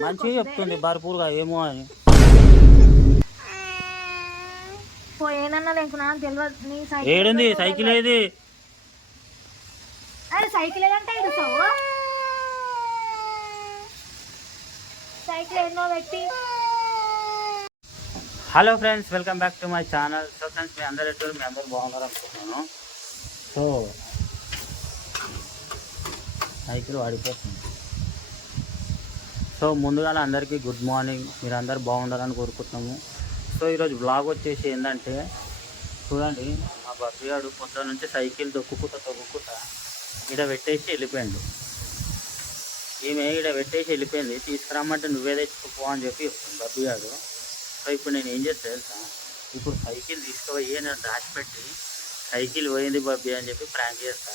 మంచిగా చెప్తుంది భర్పూర్గా ఏమో అని. పోయేనన్నా లేకున్నా తెలియదు నీ ఏడుంది సైకిల్ ఏది? అరే సైకిల్ ఏదంటే ఇడుస్తావు సైకిల్ ఎన్నో పెట్టి. Hello friends, welcome back to my channel. So friends, మీ అందరు బాగున్నారు అనుకుంటున్నాను. సో సైకిల్ వాడిపోతుంది. సో ముందుగా అందరికీ గుడ్ మార్నింగ్. మీరు అందరు బాగుండాలని కోరుకుంటున్నాము. సో ఈరోజు బ్లాగ్ వచ్చేసి ఏంటంటే, చూడండి మా బర్రిగాడు పొద్దున్న నుంచి సైకిల్ తొక్కుకుంటా ఈడ పెట్టేసి వెళ్ళిపోయాడు. ఈమె ఈడ పెట్టేసి వెళ్ళిపోయింది. తీసుకురామంటే నువ్వే తెచ్చుకోపో అని చెప్పి బర్రిగాడు. సో ఇప్పుడు నేను ఏం చేస్తా తెలుసా, ఇప్పుడు సైకిల్ తీసుకుపోయి నేను దాచిపెట్టి సైకిల్ పోయింది బబ్బీ అని చెప్పి ప్రాంక్ చేస్తా.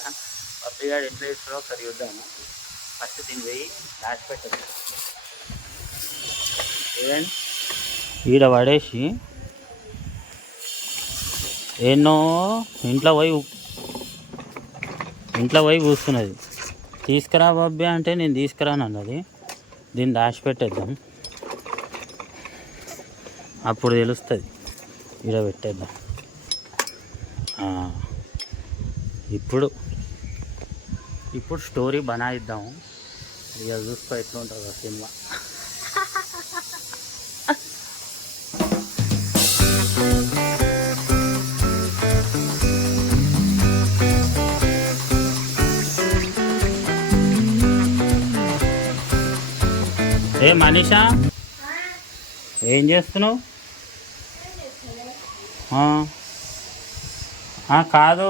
బబ్బీగాడు ఎట్లా వేస్తాడో ఒకసారి చూద్దాము. ఫస్ట్ దీన్ని పోయి దాచిపెట్టదు ఏదండి, ఈడ పడేసి ఎన్నో ఇంట్లో పోయి కూస్తున్నది. తీసుకురా బబ్బీ అంటే నేను తీసుకురాను అన్నది. దీన్ని దాచిపెట్టేద్దాం, అప్పుడు తెలుస్తుంది. ఈడ పెట్టేద్దాం. ఇప్పుడు స్టోరీ బనాయిద్దాము. ఇక చూసుకో ఎట్లా ఉంటుందో సినిమా. ఏ మనీషా, ఏం చేస్తున్నావు? కాదు,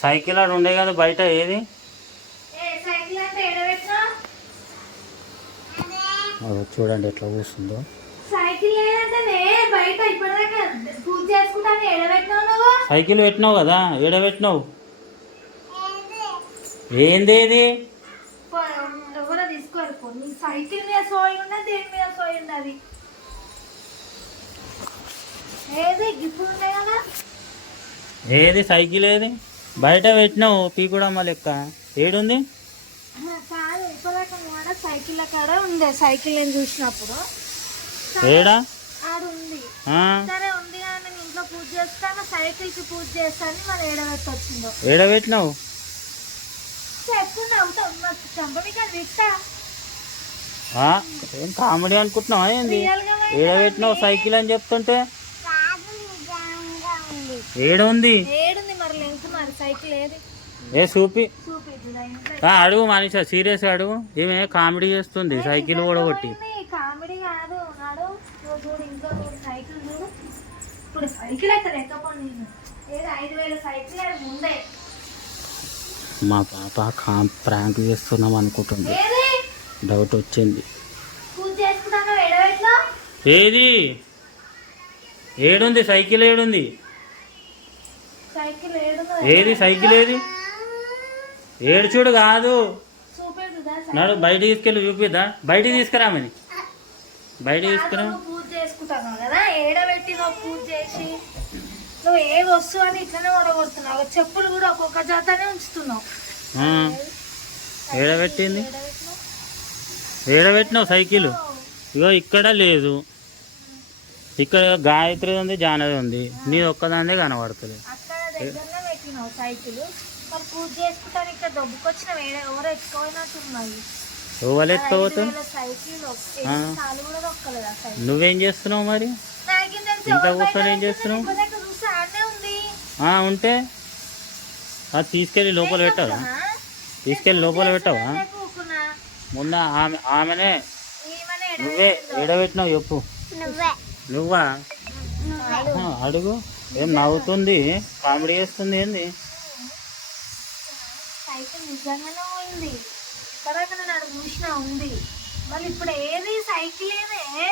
సైకిల్ ఆడు ఉండే కదా బయట, ఏది? చూడండి ఎట్లా కూర్చుందో. సైకిల్ పెట్టినావు కదా, ఏడబెట్టినావు? ఏంది ఇది? ఏది సైకిల్ ఏది? బయట పెట్టినావు పీకుడమ్మ లెక్క. ఏడుంది? సైకిల్ కాడ ఉంది. సైకిల్ నేను చూసినప్పుడు ఏడా ఉంది. సరే ఉంది కానీ నేను ఇంట్లో పూజ చేస్తాను, సైకిల్ కి పూజ చేస్తాను. మరి ఏడబెట్టి వచ్చిందో. ఏడబెట్టినావు? ఏం కామెడీ అనుకుంటున్నావా ఏంది? ఏడబెట్టినావు సైకిల్ అని చెప్తుంటే ఏడుంది? మరి లెంత్ మరి సైకిల్ ఏది? ఏ చూపి అడుగు మనిషి, సీరియస్గా అడుగు. ఏమే కామెడీ చేస్తుంది సైకిల్ కూడా కొట్టి. కామెడీ కాదు, నాడు చూడు ఇంట్లో సైకిల్ చూడు. ఇప్పుడు సైకిల్ అయితే ఎక్కపోండి. ఏదో 5,000 సైకిల్ ముందే. మా పాప ప్రాంక్ చేస్తున్నాం అనుకుంటుంది, డౌట్ వచ్చింది. ఏది? ఏడుంది సైకిల్? ఏడుంది? ఏది సైకిల్ ఏది? ఏడుచుడు కాదు, నాడు బయటికి తీసుకెళ్ళి చూపిద్దా. బయటికి తీసుకురామని, బయటికి తీసుకురా. పూజ చేసుకుంటాను కదా, ఏడబెట్టి పూజ చేసి నువ్వు ఏ వస్తువు అని ఇట్లనే ఓడగొడుతున్నావు. చెప్పులు కూడా ఒక్కొక్క జాతనే ఉంచుతున్నావు. ఏడబెట్టింది? ఏడబెట్టినావు సైకిల్? ఇగో ఇక్కడ లేదు, ఇక్కడ గాయత్రి ఉంది, జానవి ఉంది, నీ ఒక్కదాన్నే కనబడుతుంది. సైకిల్ మరి పూజ చేసుకుంటాను. ఇక్కడ దొబ్బుకొచ్చిన ఎవరు ఎత్తుకోనట్టున్నాయి. నువ్వేం చేస్తున్నావు మరి? ఇంత కూర్చొని ఏం చేస్తున్నావు? ఉంటే అది తీసుకెళ్ళి లోపల పెట్టావా? తీసుకెళ్ళి లోపల పెట్టావా? ముందు ఆమెనే. నువ్వే ఏడబెట్టినావు చెప్పు. నువ్వా? అడుగు. ఏం నవ్వుతుంది, కామెడీ చేస్తుంది ఏంది? సైకిల్ నిజంగానే పోయింది. తర్వాత నేను చూసినా ఉంది. మళ్ళీ ఇప్పుడు ఏది సైకిల్ ఏదే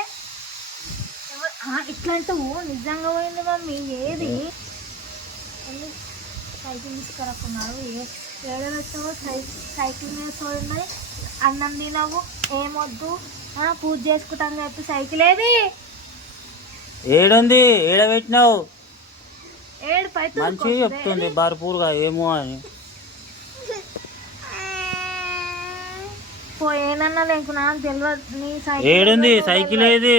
ఇట్లాంటి నిజంగా పోయింది మమ్మీ. ఏది సైకిల్ తీసుకురాకున్నారు. ఏడబెట్టావు సైకిల్ మీద చూడండి. అన్నం తినవు, ఏమొద్దు, పూజ చేసుకుంటాను చెప్పి సైకిల్ ఏది? ఏడుంది? ఏడబెట్టినావు? ఏడుపైతే మంచిగా చెప్తుంది భర్పూర్గా ఏమో అని. ఏనన్నా లేకు నాకు తెలియదు నీ ఏడుంది సైకిల్ ఏది?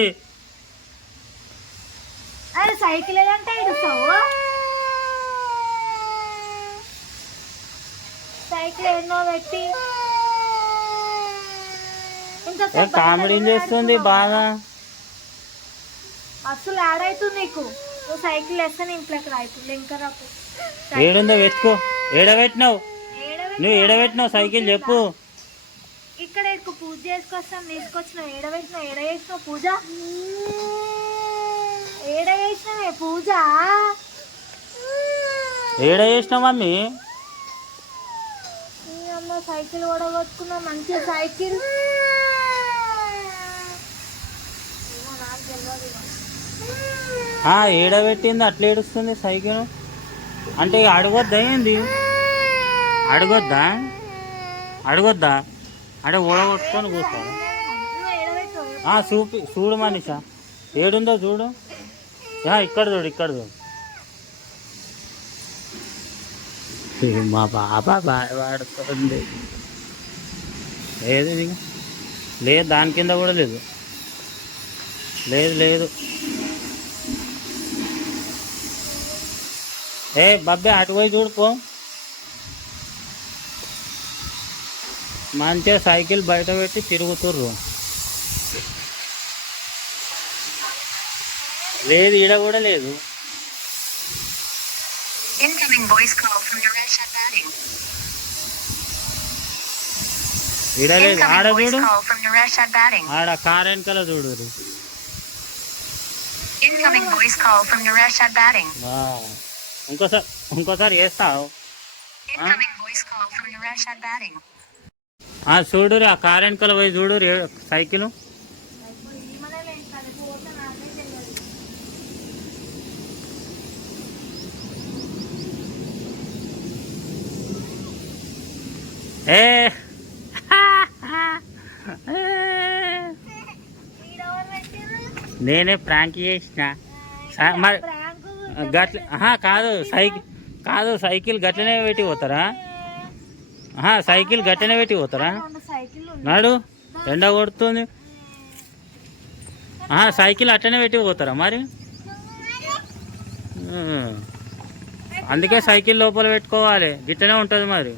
అరే సైకిల్ ఏదంటే ఇడుస్తావు సైకిల్ ఎన్నో పెట్టి ఇంకా కామెడీ చేస్తుంది బాగా. అసలు ఆడైతుంది నీకు నువ్వు సైకిల్ వేస్తే ఇంట్లోకి రాయితుంది ఇంకా రాకు. ఏడుందో వెతుకో. ఏడబెట్టినావు నువ్వు? ఏడబెట్టినావు సైకిల్ చెప్పు. ఇక్కడ ఎక్కువ పూజ చేసుకొస్తాం తీసుకొచ్చినావు. ఏడబెట్టినావు ఏడ చేసినావు పూజ? ఏడ చేసినావే పూజ? ఏడ చేసినావు మమ్మీ? అమ్మ సైకిల్ ఓడగొట్టుకున్నా మంచి సైకిల్. నాకు తెలియదు. ఏడబెట్టింది అట్లా ఏడుస్తుంది సైకిల్ అంటే అడగొద్దా ఏంది? అడగొద్దా? అడగొద్దా అంటే ఓడగొట్టుకొని కూర్చోవాలి. చూడు మనిషా ఏడుందో చూడు. ఇక్కడ చూడు ఇక్కడ చూడు. మా బాబా బాగా వాడుతుంది. లేదు ఇది లేదు దాని కింద కూడా లేదు. లేదు లేదు. బాబ్బే అటు పోయి చూడుకో. మంచిగా సైకిల్ బయట పెట్టి తిరుగుతుర్రు. లేదు ఈడ కూడా లేదు. ఈడ లేదు. ఆడ చూడు ఆడ కార్ వెనకాల చూడు. ఇంకోసారి వేస్తావు చూడు ఆ కార్ వెనకాల పోయి చూడు సైకిల్. నేనే ప్రాంక్ చేసిన మరి గట్ల కాదు సైకిల్ గట్లనే పెట్టి పోతారా? సైకిల్ గట్లనే పెట్టి పోతారా? నాడు ఎండ కొడుతుంది. సైకిల్ అట్లనే పెట్టి పోతారా మరి? అందుకే సైకిల్ లోపల పెట్టుకోవాలి గిట్లనే ఉంటుంది మరి.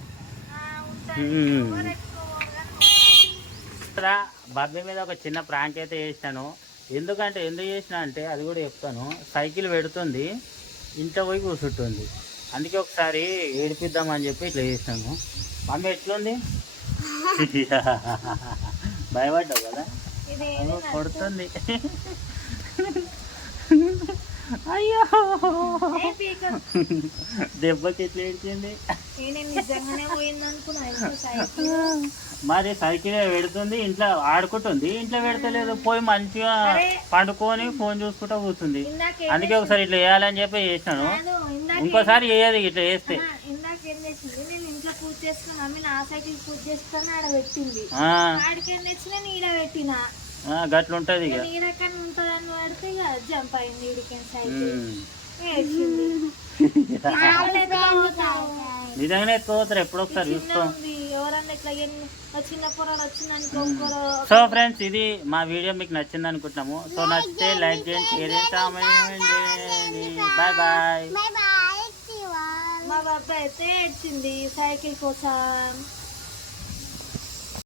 బాబీ మీద ఒక చిన్న ప్రాంక్ అయితే చేసినాను. ఎందుకు చేసినా అంటే అది కూడా చెప్తాను. సైకిల్ పెడుతుంది ఇంట్లో పోయి కూర్చుంటుంది. అందుకే ఒకసారి ఏడిపిద్దామని చెప్పి ఇట్లా చేసినాను. మమ్మీ ఎట్లుంది? భయపడ్డావు కదా? కొడుతుంది. అయ్యో దెబ్బకి ఎట్లా ఏడ్చింది మరి. సైకిల్ పెడుతుంది ఇంట్లో ఆడుకుంటుంది. ఇంట్లో పెడతలేదు పోయి మంచిగా పండుకొని ఫోన్ చూసుకుంటూ కూర్చుంది. అందుకే ఒకసారి ఇట్లా వేయాలని చెప్పి చేసినాను. ఇంకోసారి వేయదు ఇట్లా చేస్తే. గట్లుంటది ఇక. నిజంగానే ఎత్తుకోతారు ఎప్పుడొకసారి చూస్తాం. సో ఫ్రెండ్స్ ఇది మా వీడియో మీకు నచ్చింది అనుకుంటున్నాము. సో నచ్చితే లైక్ చేయండి, షేర్ చేయండి, కామెంట్ చేయండి. Bye bye. మా బాబాయ్ అయితే ఏడ్చింది సైకిల్ కోసం.